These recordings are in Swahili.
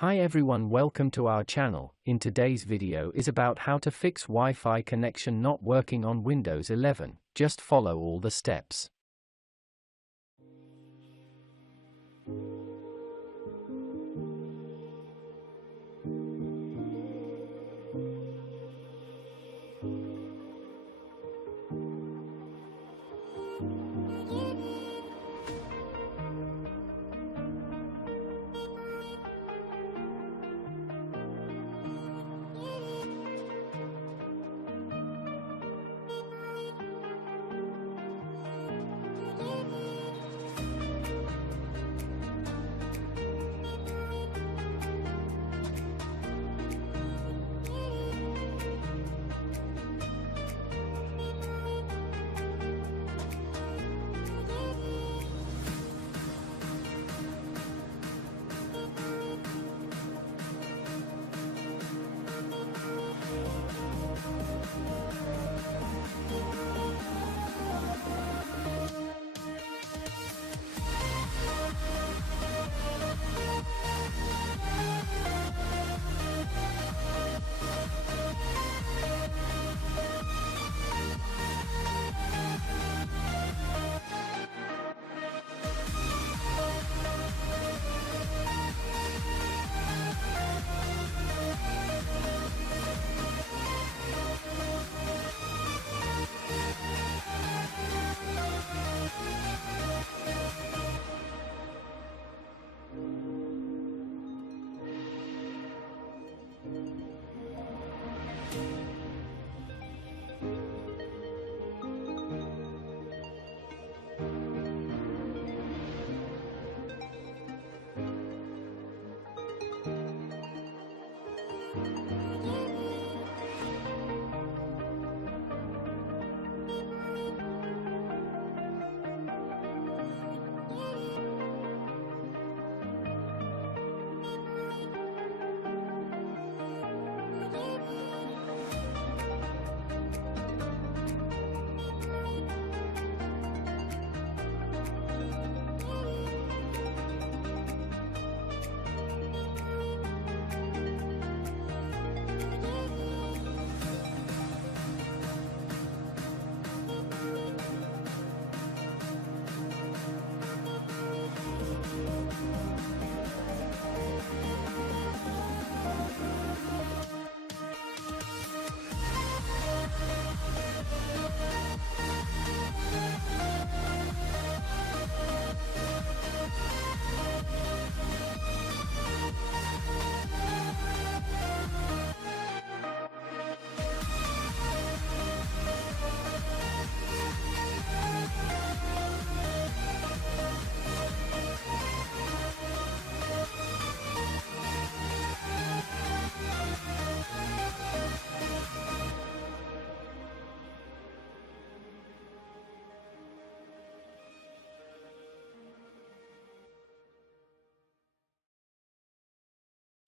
Hi everyone, welcome to our channel. In today's video is about how to fix Wi-Fi connection not working on Windows 11. Just follow all the steps.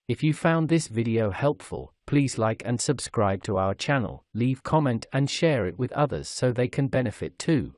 If you found this video helpful, please like and subscribe to our channel, leave comment and share it with others so they can benefit too.